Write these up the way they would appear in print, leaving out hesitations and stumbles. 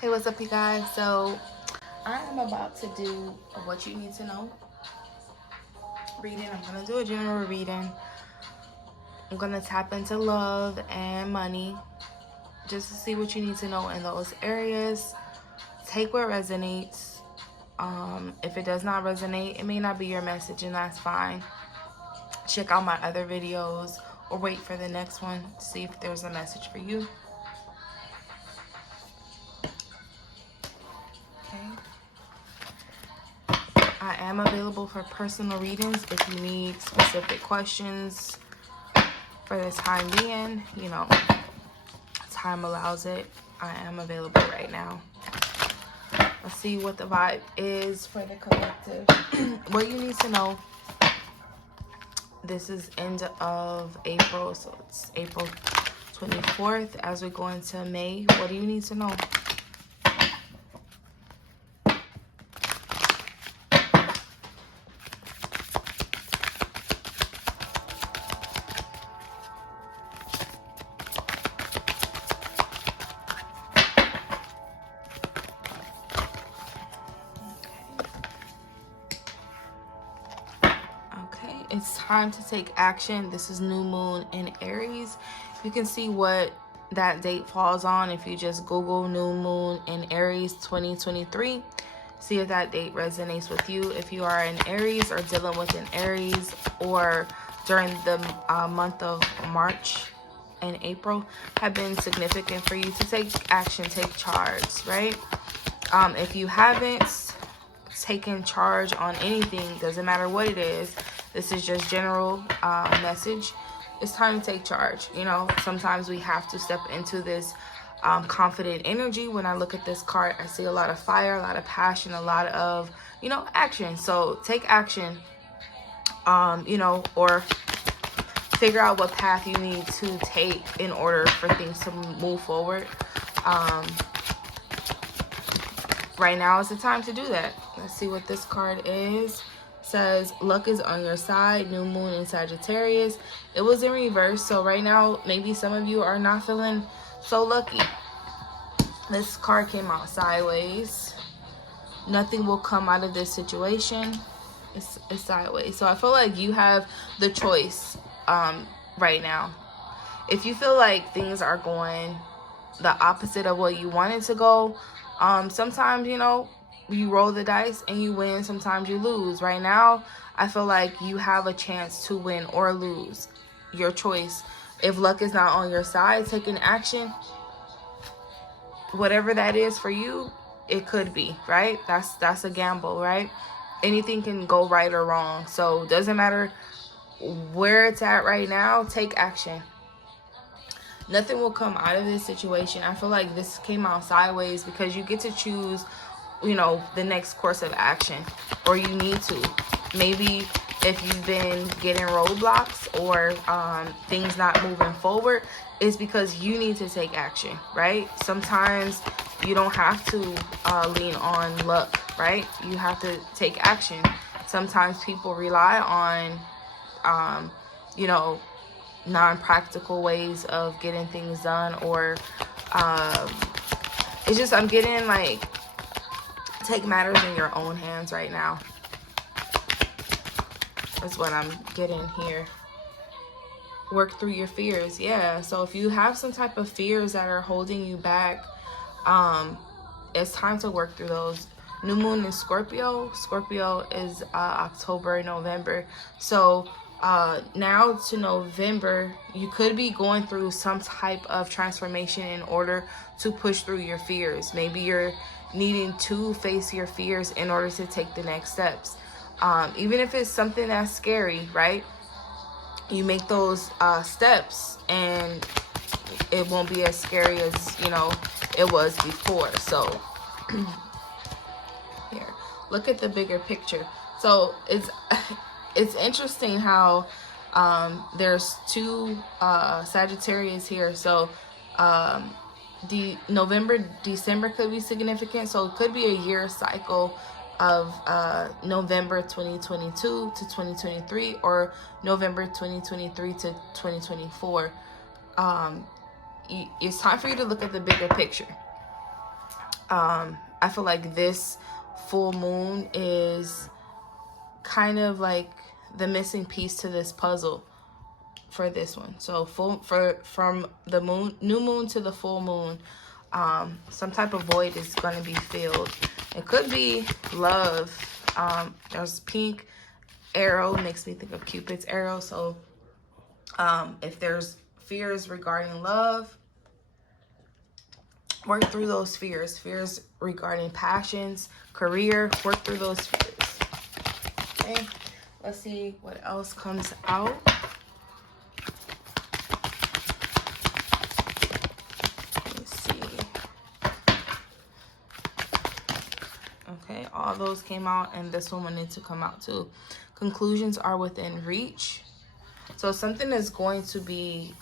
Hey, what's up, you guys? So I am about to do what you need to know reading. I'm gonna do a general reading. I'm gonna tap into love and money just to see what you need to know in those areas. Take what resonates. If it does not resonate, it may not be your message, and that's fine. Check out my other videos or wait for the next one to see if there's a message for you. Okay. I am available for personal readings if you need specific questions. For the time being, time allows it. I am available right now. Let's see what the vibe is for the collective. What you need to know. This is end of April, so it's April 24th. As we go into May, what do you need to know? It's time to take action. This is new moon in Aries. You can see what that date falls on if you just Google new moon in Aries 2023. See if that date resonates with you. If you are in Aries or dealing with an Aries, or during the month of March and April have been significant for you to take action, take charge, right? If you haven't taken charge on anything, doesn't matter what it is, this is just general message. It's time to take charge. Sometimes we have to step into this confident energy. When I look at this card, I see a lot of fire, a lot of passion, a lot of, action. So take action, or figure out what path you need to take in order for things to move forward. Right now is the time to do that. Let's see what this card is. Says luck is on your side, new moon in Sagittarius. It was in reverse, so right now maybe some of you are not feeling so lucky. This card came out sideways. Nothing will come out of this situation. It's sideways, so I feel like you have the choice right now. If you feel like things are going the opposite of what you wanted to go, sometimes you roll the dice and you win, sometimes you lose. Right now, I feel like you have a chance to win or lose. Your choice. If luck is not on your side, taking action, whatever that is for you, it could be, right? That's a gamble, right? Anything can go right or wrong. So it doesn't matter where it's at right now, take action. Nothing will come out of this situation. I feel like this came out sideways because you get to choose the next course of action, or you need to. Maybe if you've been getting roadblocks or things not moving forward, it's because you need to take action, right? Sometimes you don't have to lean on luck, right? You have to take action. Sometimes people rely on non-practical ways of getting things done, or it's just, I'm getting like, take matters in your own hands right now. That's what I'm getting here. Work through your fears. Yeah, so if you have some type of fears that are holding you back, it's time to work through those. New moon in Scorpio. Scorpio is October, November. So now to November, you could be going through some type of transformation in order to push through your fears. Maybe you're needing to face your fears in order to take the next steps. Even if it's something that's scary, right? You make those steps and it won't be as scary as, it was before. So here, look at the bigger picture. So it's interesting how there's two Sagittarius here. So the November, December could be significant. So it could be a year cycle of November 2022 to 2023, or November 2023 to 2024. It's time for you to look at the bigger picture. I feel like this full moon is kind of like the missing piece to this puzzle for this one. So from the new moon to the full moon, some type of void is going to be filled. It could be love. There's pink arrow, makes me think of Cupid's arrow. So if there's fears regarding love, work through those fears regarding passions, career, work through those fears. Okay, let's see what else comes out. Let's see. Okay, all those came out, and this one wanted to come out too. Conclusions are within reach. So something is going to be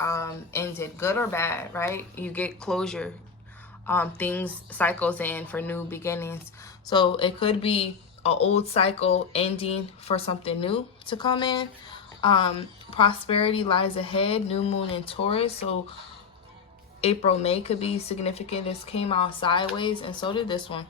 ended, good or bad, right? You get closure. Things cycles in for new beginnings. So it could be an old cycle ending for something new to come in. Prosperity lies ahead, new moon in Taurus. So April, May could be significant. This came out sideways, and so did this one.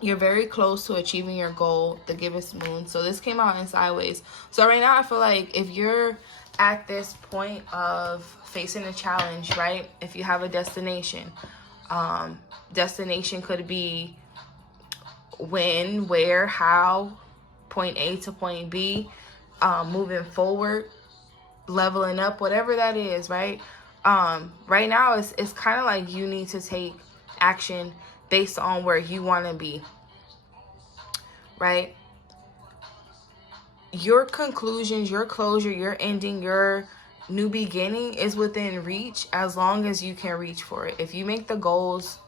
You're very close to achieving your goal, the gibbous moon. So this came out in sideways. So right now I feel like if you're at this point of facing a challenge, right? If you have a destination, destination could be when, where, how, point A to point B, moving forward, leveling up, whatever that is, right? Right now it's kind of like you need to take action based on where you want to be, right? Your conclusions, your closure, your ending, your new beginning is within reach as long as you can reach for it. If you make the goals,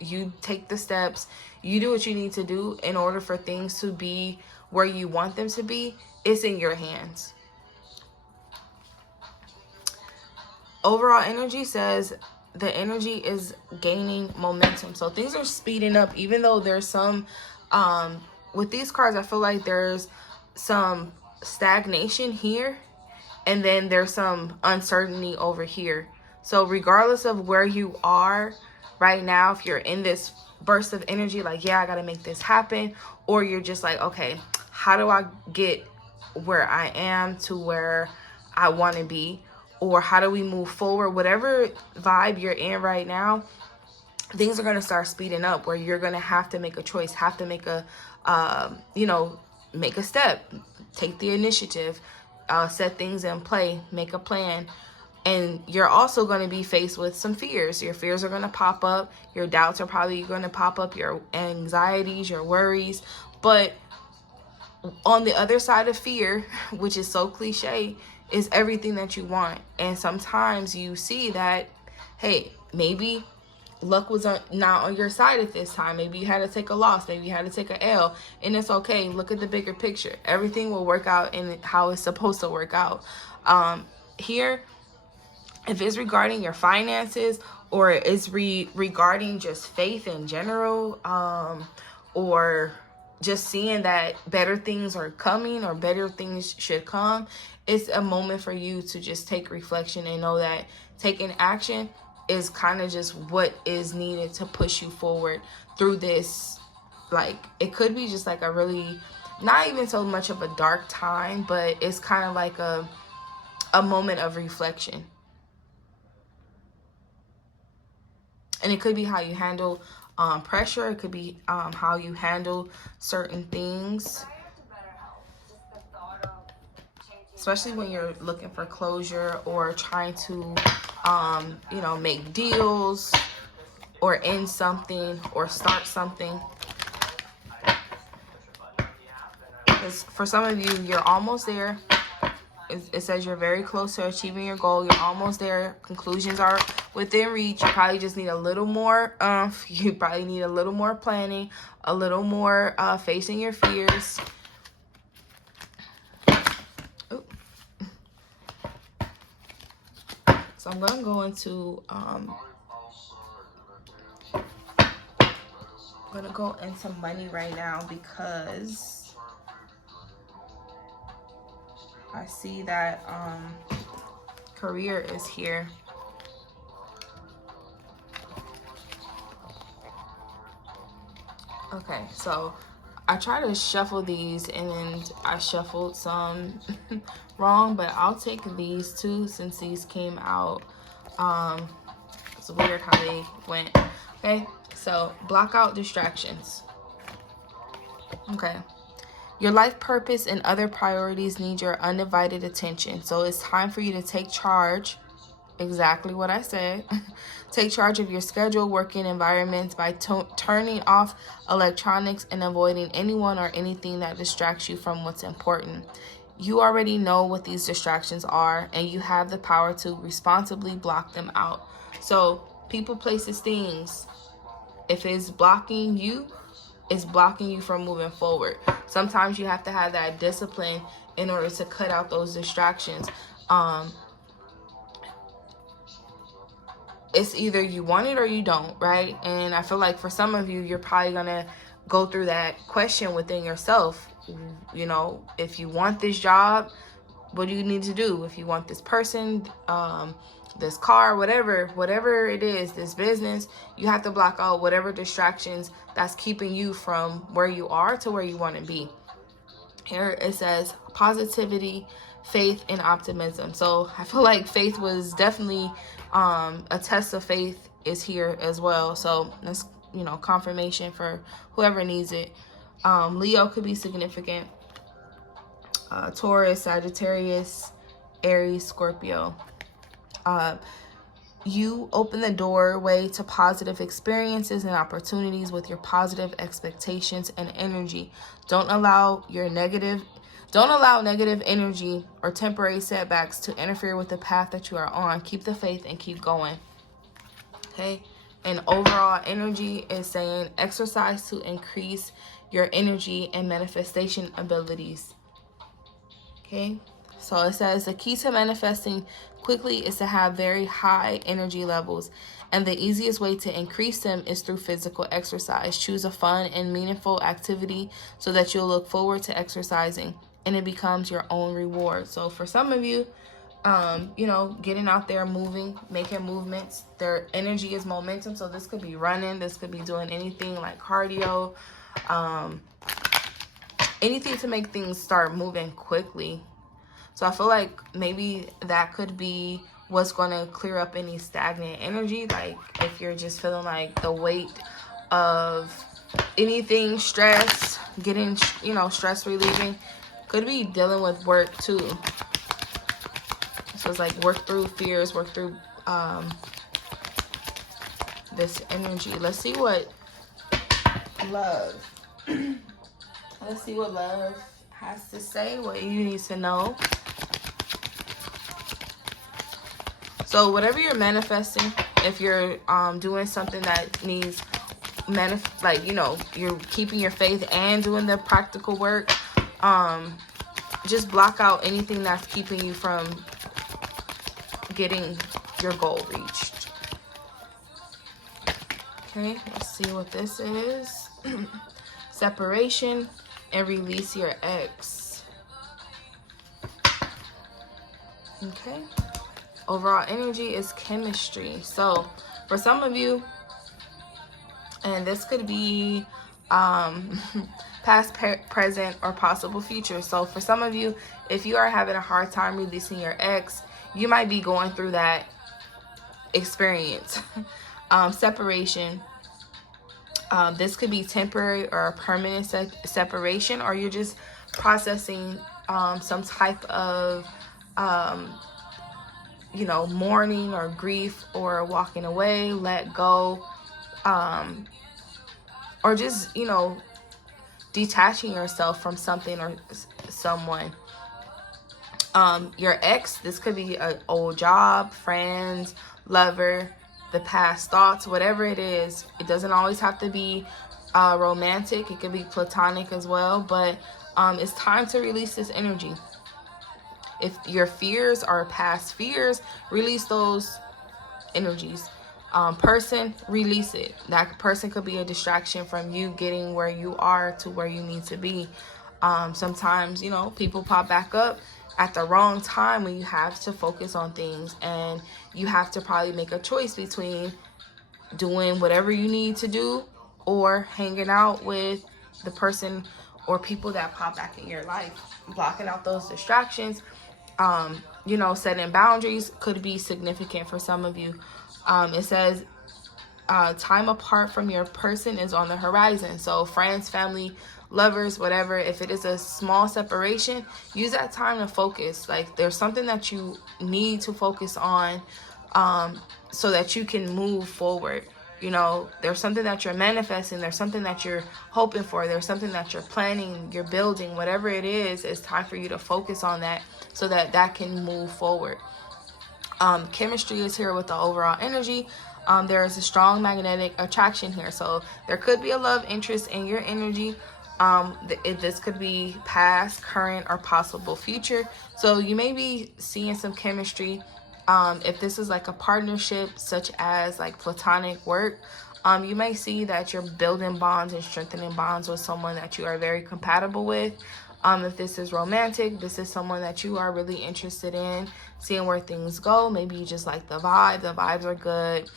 you take the steps, you do what you need to do in order for things to be where you want them to be, it's in your hands. Overall energy says the energy is gaining momentum. So things are speeding up, even though there's some, with these cards, I feel like there's some stagnation here, and then there's some uncertainty over here. So regardless of where you are right now, if you're in this burst of energy, like, yeah, I got to make this happen, or you're just like, okay, how do I get where I am to where I want to be? Or how do we move forward? Whatever vibe you're in right now, things are going to start speeding up where you're going to have to make a choice, have to make a, make a step, take the initiative, set things in play, make a plan. And you're also going to be faced with some fears. Your fears are going to pop up. Your doubts are probably going to pop up, your anxieties, your worries. But on the other side of fear, which is so cliche, is everything that you want. And sometimes you see that, hey, maybe luck was not on your side at this time. Maybe you had to take a loss. Maybe you had to take a L. And it's okay. Look at the bigger picture. Everything will work out in how it's supposed to work out. Here, if it's regarding your finances, or it's regarding just faith in general, or just seeing that better things are coming or better things should come, it's a moment for you to just take reflection and know that taking action is kind of just what is needed to push you forward through this. Like, it could be just like a really, not even so much of a dark time, but it's kind of like a moment of reflection. And it could be how you handle pressure. It could be how you handle certain things, especially when you're looking for closure or trying to, make deals or end something or start something. Because for some of you, you're almost there. It says you're very close to achieving your goal. You're almost there. Conclusions are within reach. You probably just need a little more you probably need a little more planning, a little more facing your fears. Ooh. So I'm gonna go into money right now, because I see that career is here. Okay, so I try to shuffle these and I shuffled some wrong, but I'll take these two since these came out. It's weird how they went. Okay, so block out distractions. Okay. Your life purpose and other priorities need your undivided attention. So it's time for you to take charge. Exactly what I said. Take charge of your schedule, working environments by turning off electronics and avoiding anyone or anything that distracts you from what's important. You already know what these distractions are, and you have the power to responsibly block them out. So people, places, things, if it's blocking you, it's blocking you from moving forward. Sometimes you have to have that discipline in order to cut out those distractions. It's either you want it or you don't, right? And I feel like for some of you, you're probably gonna go through that question within yourself. You know, if you want this job, what do you need to do? If you want this person, this car, whatever it is, this business, you have to block out whatever distractions that's keeping you from where you are to where you want to be. Here it says positivity, faith, and optimism. So I feel like faith was definitely a test of faith is here as well. So that's, you know, confirmation for whoever needs it. Leo could be significant. Taurus, Sagittarius, Aries, Scorpio. You open the doorway to positive experiences and opportunities with your positive expectations and energy. Don't allow negative energy or temporary setbacks to interfere with the path that you are on. Keep the faith and keep going. Okay? And overall energy is saying exercise to increase your energy and manifestation abilities. Okay? So it says the key to manifesting quickly is to have very high energy levels, and the easiest way to increase them is through physical exercise. Choose a fun and meaningful activity so that you'll look forward to exercising and it becomes your own reward. So for some of you, you know, getting out there, moving, making movements, their energy is momentum. So this could be running, this could be doing anything like cardio, anything to make things start moving quickly. So I feel like maybe that could be what's going to clear up any stagnant energy. Like if you're just feeling like the weight of anything, stress, getting, you know, stress relieving, could be dealing with work too. So it's like work through fears, work through this energy. Let's see what love, let's see what love has to say, what you need to know. So whatever you're manifesting, if you're doing something that needs like, you know, you're keeping your faith and doing the practical work, just block out anything that's keeping you from getting your goal reached. Okay, let's see what this is. Separation and release your ex. Okay. Overall energy is chemistry. So for some of you, and this could be past, present, or possible future. So for some of you, if you are having a hard time releasing your ex, you might be going through that experience. Separation. This could be temporary or a permanent separation, or you're just processing some type of you know, mourning or grief or walking away, let go, or just, you know, detaching yourself from something or someone. Your ex, this could be an old job, friends, lover, the past thoughts, whatever it is. It doesn't always have to be romantic. It could be platonic as well, but it's time to release this energy. If your fears are past fears, release those energies. Person, release it. That person could be a distraction from you getting where you are to where you need to be. Sometimes, you know, people pop back up at the wrong time when you have to focus on things, and you have to probably make a choice between doing whatever you need to do or hanging out with the person or people that pop back in your life. Blocking out those distractions, you know, setting boundaries could be significant for some of you. It says time apart from your person is on the horizon. So friends, family, lovers, whatever, if it is a small separation, use that time to focus. Like, there's something that you need to focus on, so that you can move forward. You know, there's something that you're manifesting, there's something that you're hoping for, there's something that you're planning, you're building, whatever it is, it's time for you to focus on that so that that can move forward. Chemistry is here with the overall energy. There is a strong magnetic attraction here. So there could be a love interest in your energy. This could be past, current, or possible future. So you may be seeing some chemistry. If this is like a partnership, such as like platonic work, you may see that you're building bonds and strengthening bonds with someone that you are very compatible with. If this is romantic, this is someone that you are really interested in, seeing where things go. Maybe you just like the vibe. The vibes are good.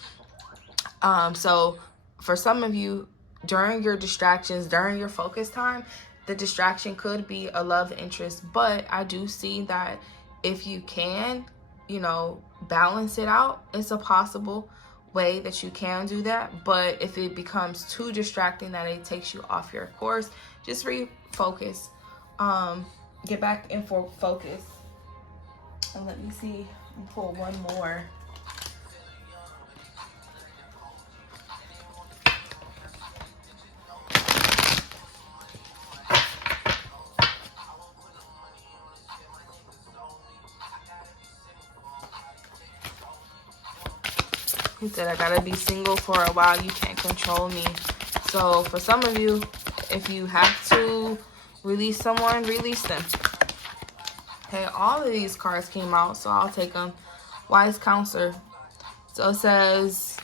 So for some of you, during your distractions, during your focus time, the distraction could be a love interest. But I do see that if you can, you know, balance it out, it's a possible way that you can do that. But if it becomes too distracting that it takes you off your course, just refocus. Get back in for focus. And let me see, pull one more. He said, I gotta be single for a while. You can't control me. So for some of you, if you have to release someone, release them. Okay, all of these cards came out, so I'll take them. Wise Counselor. So it says,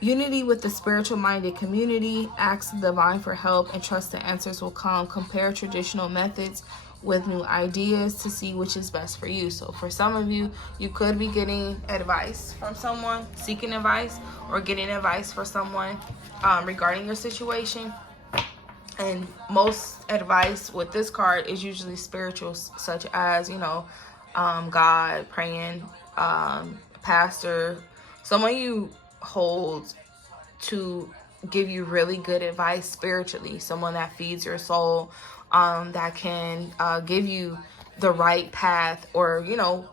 unity with the spiritual-minded community. Ask the divine for help and trust the answers will come. Compare traditional methods with new ideas to see which is best for you. So for some of you, you could be getting advice from someone, seeking advice, or getting advice for someone regarding your situation. And most advice with this card is usually spiritual, such as, you know, God, praying, pastor, someone you hold to give you really good advice spiritually, someone that feeds your soul, that can give you the right path, or, you know,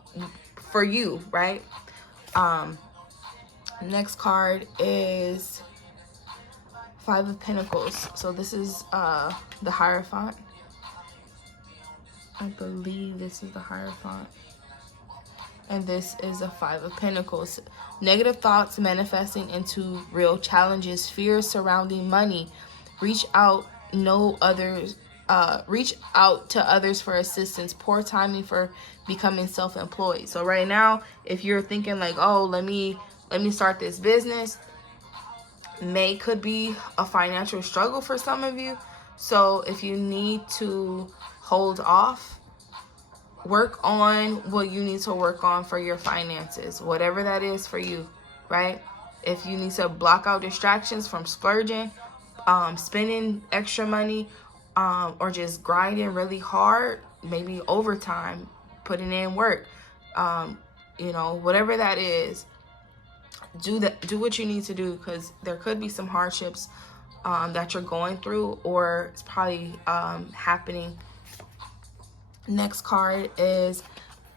for you, right? Next card is Five of Pentacles. So this is the Hierophant. I believe this is the Hierophant. And this is a Five of Pentacles. Negative thoughts manifesting into real challenges. Fears surrounding money. Reach out to others for assistance. Poor timing for becoming self-employed. So right now, if you're thinking like, oh, let me start this business, May could be a financial struggle for some of you. So if you need to hold off, work on what you need to work on for your finances, whatever that is for you, right? If you need to block out distractions from splurging, spending extra money, or just grinding really hard, maybe overtime, putting in work, you know, whatever that is, do what you need to do, because there could be some hardships that you're going through, or it's probably happening. Next card is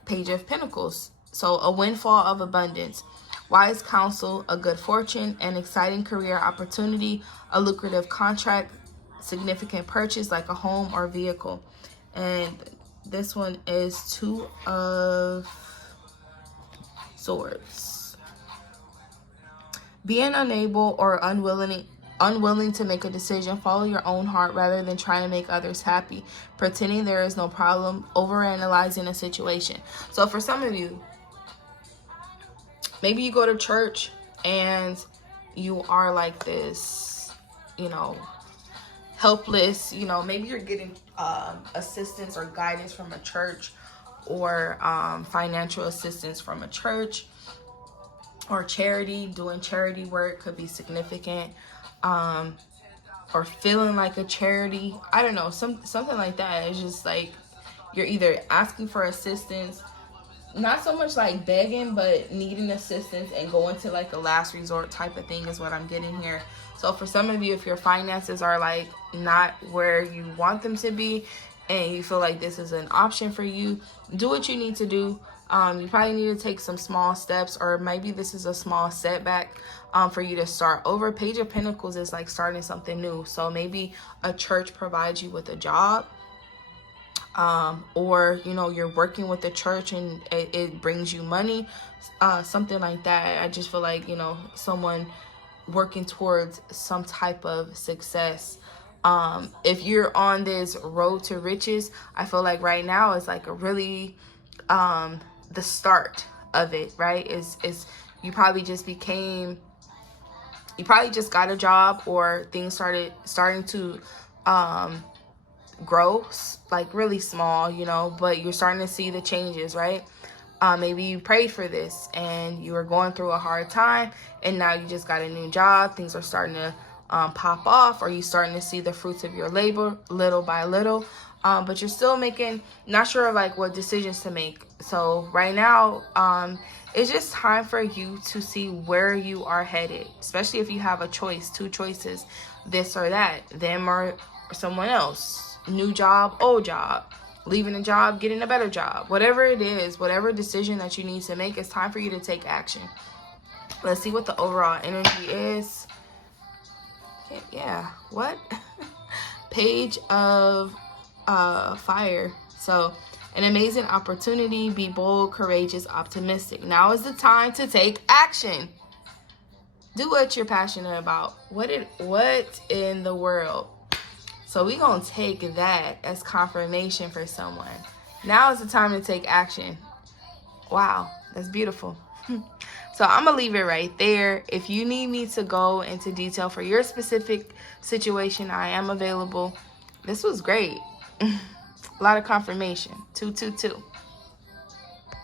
Page of Pentacles. So a windfall of abundance, wise counsel, a good fortune, an exciting career opportunity, a lucrative contract, significant purchase like a home or vehicle. And this one is Two of Swords. Being unable or unwilling to make a decision. Follow your own heart rather than trying to make others happy. Pretending there is no problem. Overanalyzing a situation. So for some of you, maybe you go to church and you are like this, you know, helpless. You know, maybe you're getting assistance or guidance from a church, or financial assistance from a church. or charity. Doing charity work could be significant. Or feeling like a charity. I don't know, something like that. It's just like you're either asking for assistance, not so much like begging, but needing assistance and going to like a last resort type of thing is what I'm getting here. So for some of you, if your finances are like not where you want them to be and you feel like this is an option for you, do what you need to do. You probably need to take some small steps, or maybe this is a small setback for you to start over. Page of Pentacles is like starting something new. So maybe a church provides you with a job, or you know, you're working with the church and it brings you money, something like that. I just feel like, you know, someone working towards some type of success. If you're on this road to riches, I feel like right now is like a really the start of it, right? Is you probably just got a job, or things starting to grow, like really small, you know, but you're starting to see the changes, right? Maybe you prayed for this and you were going through a hard time, and now you just got a new job. Things are starting to pop off, or you starting to see the fruits of your labor little by little. But you're still not sure of like what decisions to make. So right now, it's just time for you to see where you are headed, especially if you have a choice, 2 choices, this or that, them or someone else, new job, old job, leaving a job, getting a better job, whatever it is, whatever decision that you need to make, it's time for you to take action. Let's see what the overall energy is. Yeah, what? Page of fire. So an amazing opportunity. Be bold, courageous, optimistic. Now is the time to take action. Do what you're passionate about. What in the world? So we're going to take that as confirmation for someone. Now is the time to take action. Wow, that's beautiful. So I'm going to leave it right there. If you need me to go into detail for your specific situation, I am available. This was great. A lot of confirmation. 222.